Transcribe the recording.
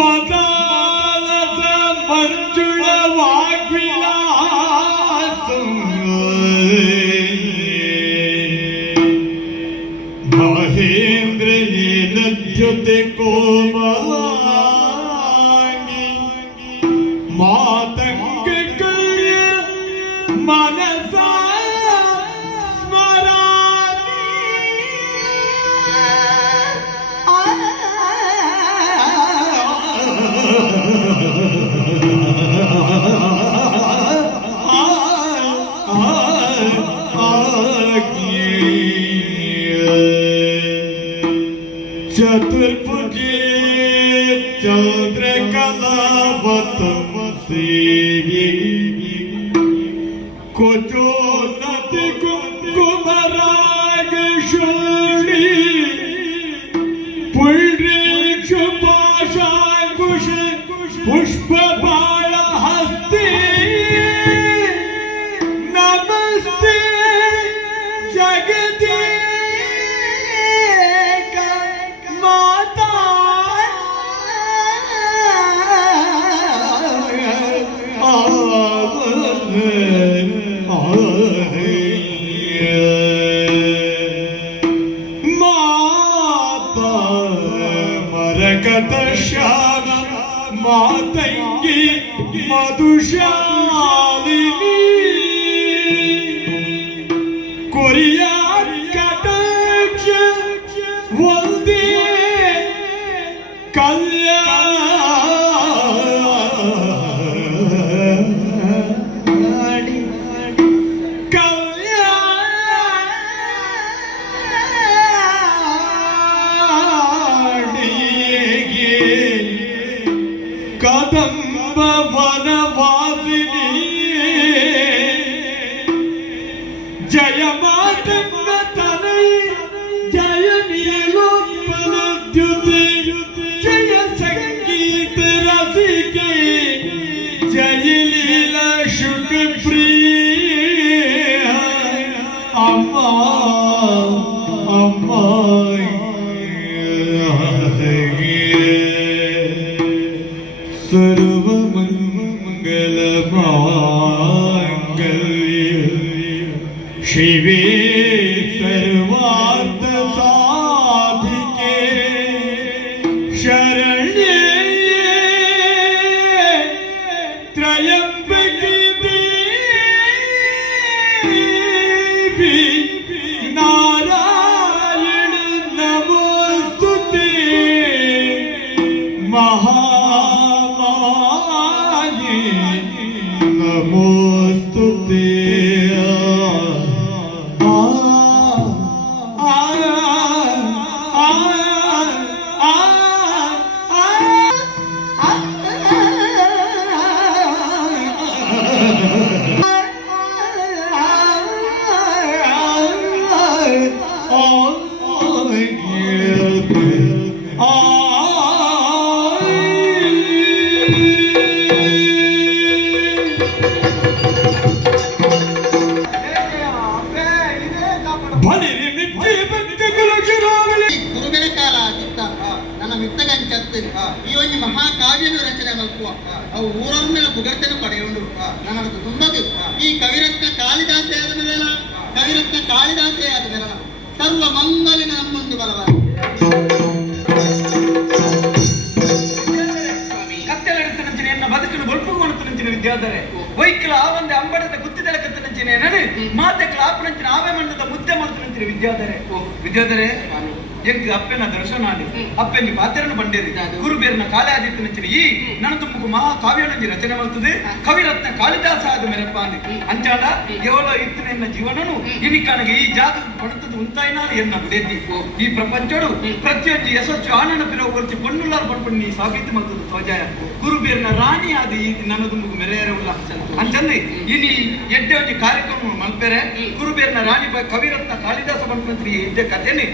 ಮದಾಲಸ ಮಂಜುಳ ವಾಗ್ವಿಲಾಸ ಮಹೇಂದ್ರ ಜೊತೆ ಕೋಮಲಾಂಗಿ ಮಾತಂಗ ಕಲ್ಯ ಮನಸ चतुर्भुजे चंद्रकलावतम सेवी कोचोन्नति कुंकुमराग शोणी पुंड्रीक्ष पाशांकुश पुष्पबाण हस्ते नमस्ते जगदे श्याम मातंगी मधुशालिनी कोरिया कटाक्ष वंदे कदंब वनवासिनी जय मातंग तनय जय नीलोत्पल द्युति जय संगीत रसिके जय लीला शुक प्रिय अम्मा अम्मा सर्वमंगलमांगल्ये शिवे सर्वार्थ साधिके शरण्ये त्र्यंबके देवी नारायण नमोस्तुते नमोस्तुते ಈ ಒಂದು ಮಹಾಕಾವ್ಯನ ರಚನೆ ಮಲ್ಕುವ ಅವು ಊರವ್ರ ಮೇಲೆ ಪುಗರ್ತನ ಪಡೆಯುಂಡು ನನಗೆ ತುಂಬದು ಈ ಕವಿರತ್ನ ಕಾಳಿದಾಸೆ ಆದ ಮೇಲೆ ಸರ್ವ ಮಂಗಲಿನ ನಮ್ಮೊಂದು ಬಲವಾದ ಕತ್ತಲೆಡುತ್ತನಂಚಿನ ಎನ್ನ ಬದುಕನ್ನು ಬಲ್ಪುಗುವಂತನಂಚಿನ ವಿದ್ಯಾಧರೆ ವೈಕಲ ಆವಂದೆ ಅಂಬಡದ ಗುತ್ತಿದಳ ಕತ್ತನಂಚಿನ ನಡೆ ಮಾತೆ ಕ್ಲಾಪನಂಚಿನ ಆವೆ ಮಣ್ಣದ ಮುದ್ದೆ ಮಾಡ್ತನಂಚಿನ ವಿದ್ಯಾಧರೆ ಎಂಕ್ ಅಪ್ಪನ ದರ್ಶನ ಆಡಿ ಅಪ್ಪನಿ ಪಾತ್ರನ ಬಂಡೇರಿ ಗುರುಬೇರ್ನ ಕಾಲಾದಿತ್ಯನಂಚಿನ ಈ ನನ್ನ ತುಂಬು ಮಹಾ ಕಾವ್ಯನಂಜಿ ರಚನೆ ಮಾಡ್ತದೆ ಕವಿರತ್ನ ಕಾಳಿದಾಸ ಆದ ಮೆರಪಾಂದಿ ಅಂಚಾಡ ಕೇವಲ ಇತ್ತಿನ ಜೀವನನು ಇನಿಕನಗೆ ಈ ಜಾದು ಪಡುತ್ತದೆ ಉಂತಾಯಿನಾಲು ಎನ್ನ ಬುದೆದ್ದಿ ಈ ಪ್ರಪಂಚಡು ಪ್ರತಿಯೊಂದು ಯಶಸ್ಸು ಆನನ ಪಿರೋ ಕೊರ್ಚಿ ಪಣ್ಣುಲಾರ್ ಪಡ್ಪಣ್ಣು ನೀ ಸಾಬೀತು ಮಾಡ್ತದೆ ತೋಜಾಯ ಗುರುಬೇರ್ನ ರಾಣಿ ಆದ ಈ ನನ್ನ ತುಂಬು ಮೆರೆಯರವುಲ್ಲ ಅಂಚಂದೆ ಇನಿ ಎಡ್ಡೆ ಒಂದು ಕಾರ್ಯಕ್ರಮ ಮಲ್ಪೆರೆ ಗುರುಬೇರ್ನ ರಾಣಿ ಕವಿರತ್ನ ಕಾಳಿದಾಸ ಬಂದ್ರಿ ಎಡ್ಡೆ ಕಥೆನೆ